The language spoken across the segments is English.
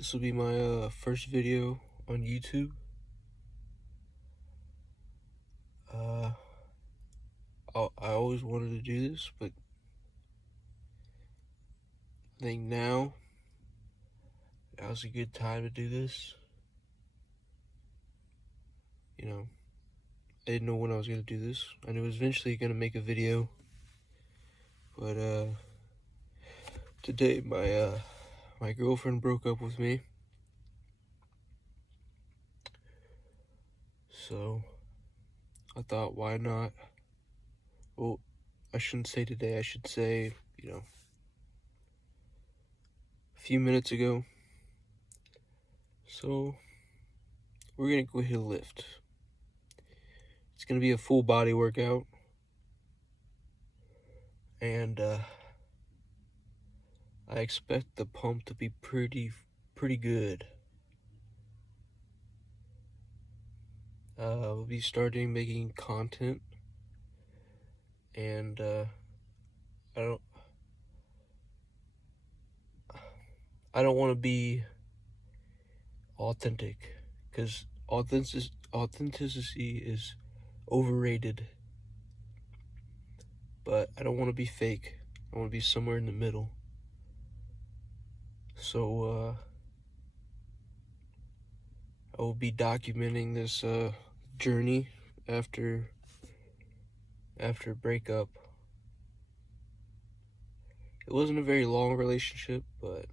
This will be my first video on YouTube. I always wanted to do this, but I think now's a good time to do this. You know, I didn't know when I was going to do this. I knew I was eventually going to make a video, but today my girlfriend broke up with me. So I thought, why not? Well, I shouldn't say today, I should say, a few minutes ago. So we're gonna go hit a lift. It's gonna be a full body workout, and I expect the pump to be pretty good. We'll be starting making content, and I don't want to be authentic, because authenticity is overrated. But I don't want to be fake. I want to be somewhere in the middle. So I will be documenting this journey after a breakup. It wasn't a very long relationship, but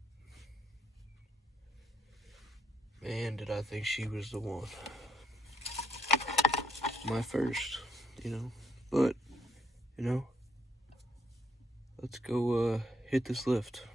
man, did I think she was the one. My first, but let's go hit this lift.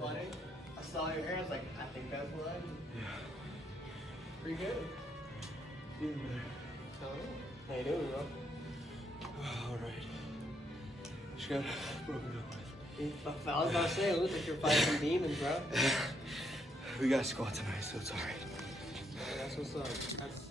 Funny. I saw your hair, I was like, I think that's what I do. Yeah. Pretty good. Feeling better. How you doing, bro? Alright. Just got broken up with. I was about to say, it looks like you're fighting some demons, bro. We got a squat tonight, so it's alright. That's what's up. That's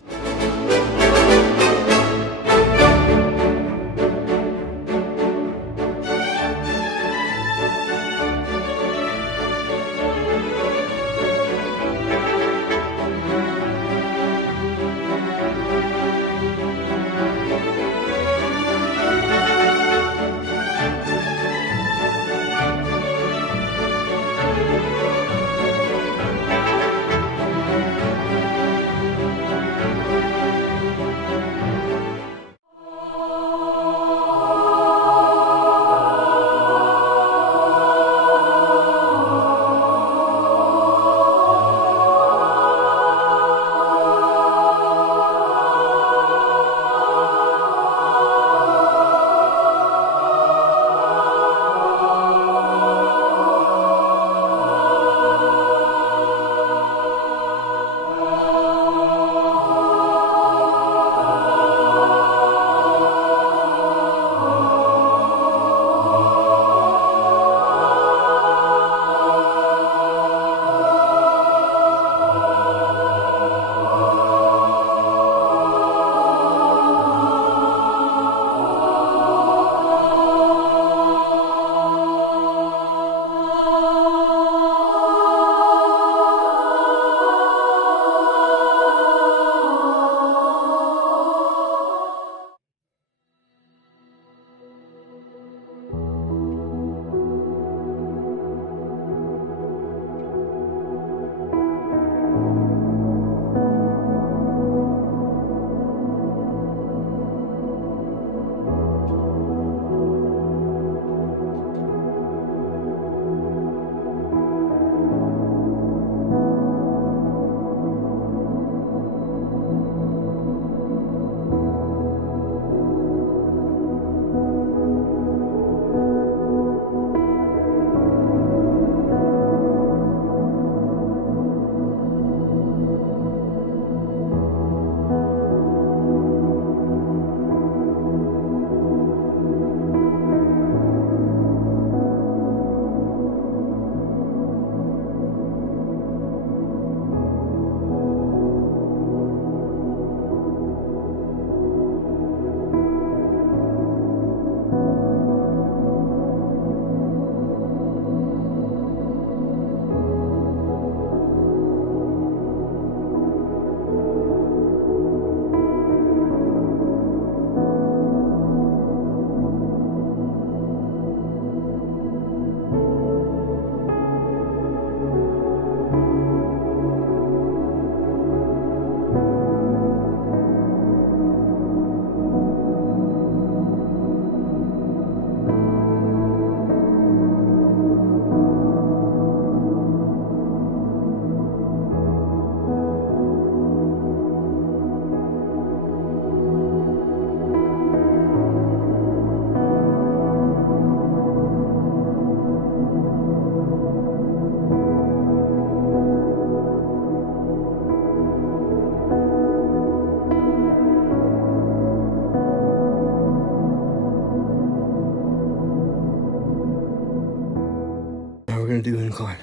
gonna do incline.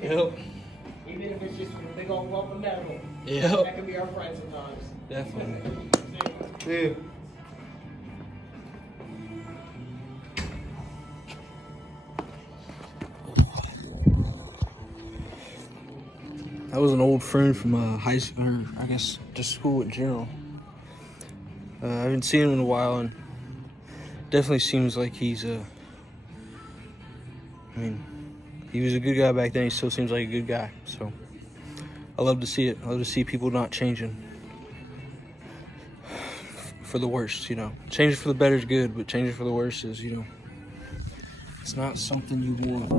Yep. Even if it's just a big old lump of metal. Yep. That can be our friend sometimes. Definitely. Dude. That was an old friend from high school, or I guess just school in general. I haven't seen him in a while, and definitely seems like he's I mean, he was a good guy back then. He still seems like a good guy. So I love to see it. I love to see people not changing for the worst. You know, changing for the better is good, but changing for the worst is, you know, it's not something you want.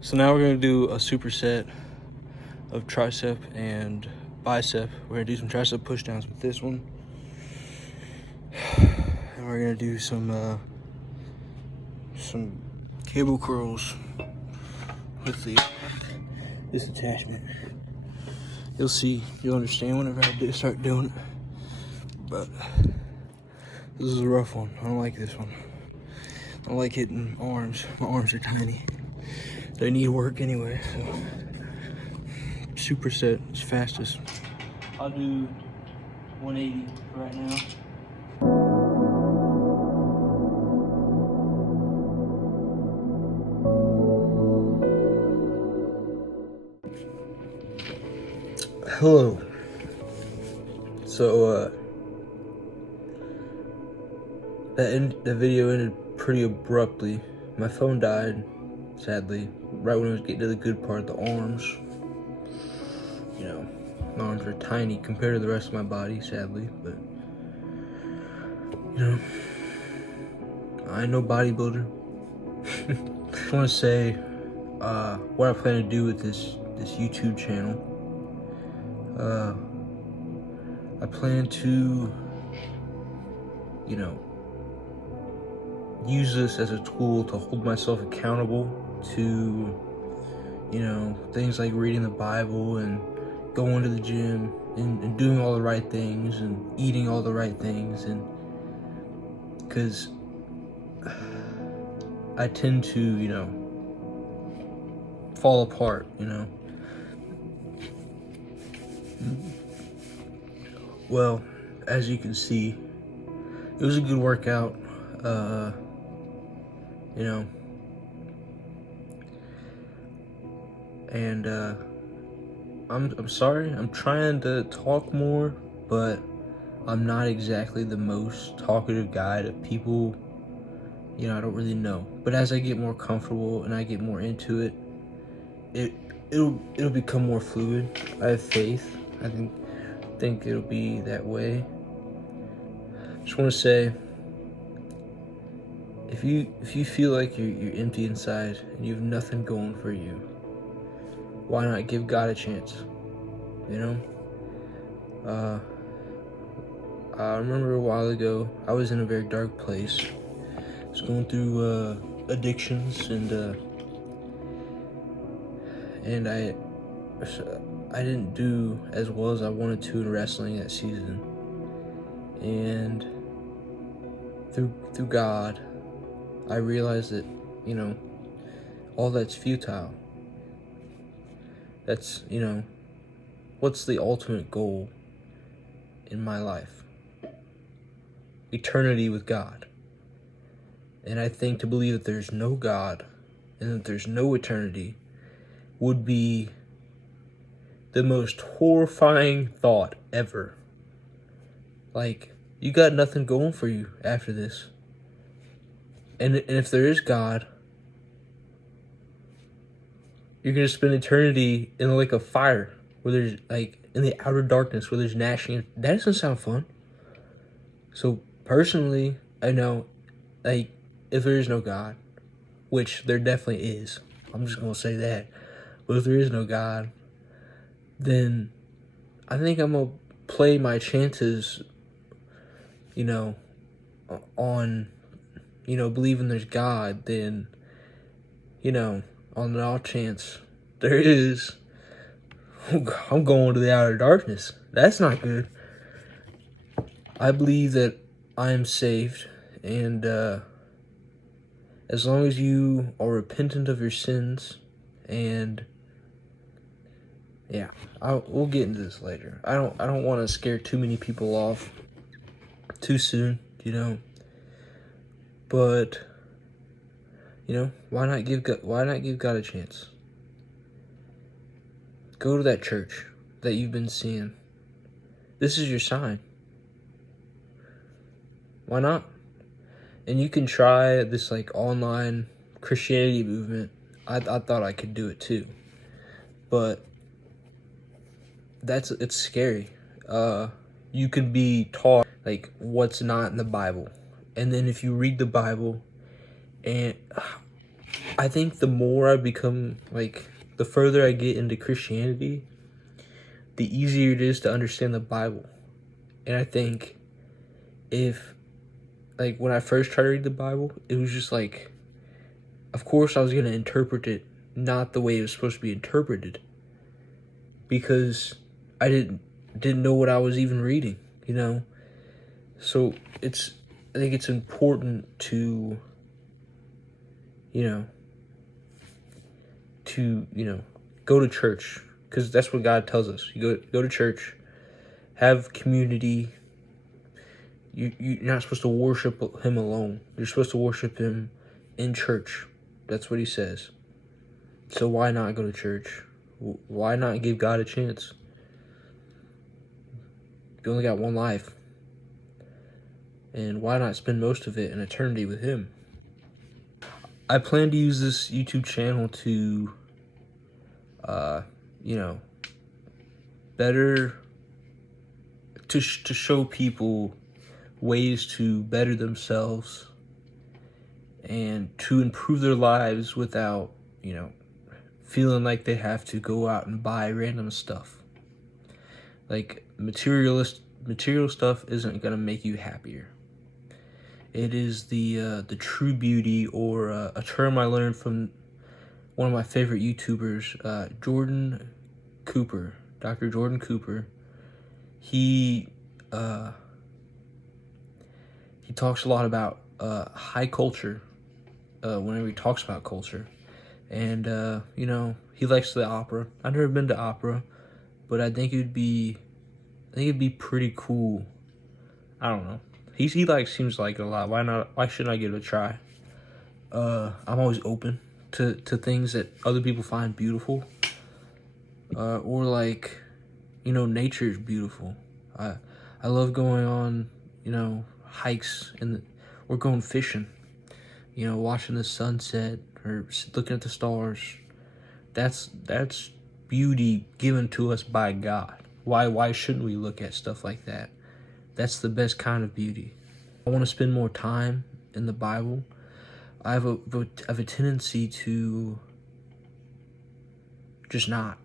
So now we're gonna do a superset of tricep and bicep. We're gonna do some tricep push downs with this one. And we're gonna do some cable curls with this attachment. You'll understand whenever I start doing it. But this is a rough one. I don't like this one. I don't like hitting arms. My arms are tiny. They need work anyway, so superset is fastest. I'll do 180 right now. Hello. So that video ended pretty abruptly. My phone died, sadly, right when I was getting to the good part, the arms. You know, my arms are tiny compared to the rest of my body, sadly, but you know, I ain't no bodybuilder. I just want to say what I plan to do with this YouTube channel. I plan to, you know, use this as a tool to hold myself accountable to, you know, things like reading the Bible and going to the gym and doing all the right things and eating all the right things, and because I tend to, you know, fall apart, you know. Well, as you can see, it was a good workout, you know, and I'm sorry, I'm trying to talk more, but I'm not exactly the most talkative guy to people, you know, I don't really know. But as I get more comfortable and I get more into it, it'll become more fluid. I have faith. I think it'll be that way. Just want to say, if you feel like you're empty inside and you have nothing going for you, why not give God a chance? You know? I remember a while ago, I was in a very dark place. I was going through addictions, and I didn't do as well as I wanted to in wrestling that season. And through God, I realized that, you know, all that's futile. That's, you know, what's the ultimate goal in my life? Eternity with God. And I think to believe that there's no God and that there's no eternity would be the most horrifying thought ever. Like, you got nothing going for you after this. And if there is God, you're gonna spend eternity in the lake of fire, where there's, like, in the outer darkness, where there's gnashing. That doesn't sound fun. So personally, I know, like, if there is no God, which there definitely is, I'm just gonna say that. But if there is no God, then I think I'm gonna play my chances, you know, on, you know, believing there's God, then, you know, on the off chance there is, I'm going to the outer darkness. That's not good. I believe that I am saved, and as long as you are repentant of your sins, and yeah, we'll get into this later. I don't want to scare too many people off too soon, you know. But you know, why not give God a chance? Go to that church. that you've been seeing. This is your sign. Why not? And you can try this like online Christianity movement. I thought I could do it too, but it's scary. You can be taught like what's not in the Bible, and then if you read the Bible, and I think the more I become like, the further I get into Christianity, the easier it is to understand the Bible. And I think if, like, when I first tried to read the Bible, it was just like, of course I was going to interpret it not the way it was supposed to be interpreted, because I didn't know what I was even reading, you know? So I think it's important to, go to church, because that's what God tells us. You go to church, have community. You're not supposed to worship him alone. You're supposed to worship him in church. That's what he says. So why not go to church? Why not give God a chance? You only got one life. And why not spend most of it in eternity with him? I plan to use this YouTube channel to, better, to show people ways to better themselves and to improve their lives without, feeling like they have to go out and buy random stuff. Like, material stuff isn't gonna make you happier. It is the true beauty, or a term I learned from one of my favorite YouTubers, Jordan Cooper, Dr. Jordan Cooper. He talks a lot about high culture whenever he talks about culture. And, he likes the opera. I've never been to opera, but I think it'd be pretty cool. I don't know. He seems like it a lot. Why not? Why shouldn't I give it a try? I'm always open to things that other people find beautiful. Or like, nature is beautiful. I love going on, hikes or going fishing. Watching the sunset or looking at the stars. That's beauty given to us by God. Why shouldn't we look at stuff like that? That's the best kind of beauty. I want to spend more time in the Bible. I have a tendency to just not.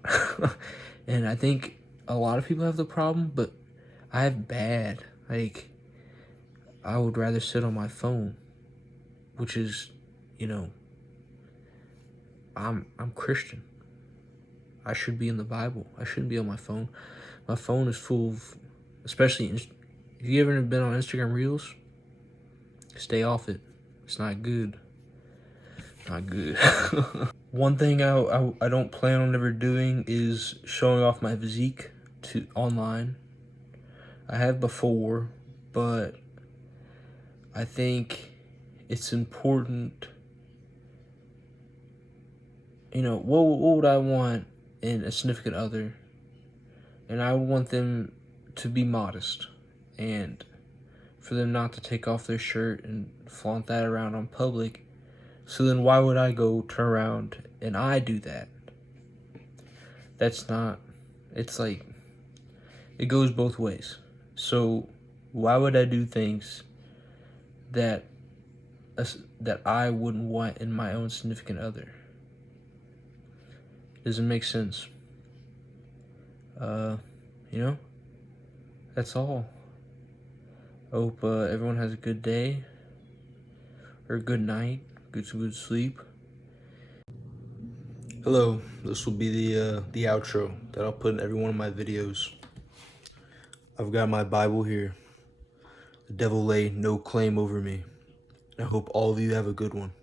And I think a lot of people have the problem, but I have bad. Like, I would rather sit on my phone, which is, I'm Christian. I should be in the Bible. I shouldn't be on my phone. My phone is full of, especially, if you ever been on Instagram Reels, stay off it. It's not good. Not good. One thing I don't plan on ever doing is showing off my physique online. I have before, but I think it's important. What would I want in a significant other? And I would want them to be modest, and for them not to take off their shirt and flaunt that around on public. So then why would I go turn around and I do that? That's not, it's like, it goes both ways. So why would I do things that I wouldn't want in my own significant other? Doesn't make sense. That's all. I hope everyone has a good day, or a good night, good sleep. Hello, this will be the outro that I'll put in every one of my videos. I've got my Bible here. The devil lay no claim over me. I hope all of you have a good one.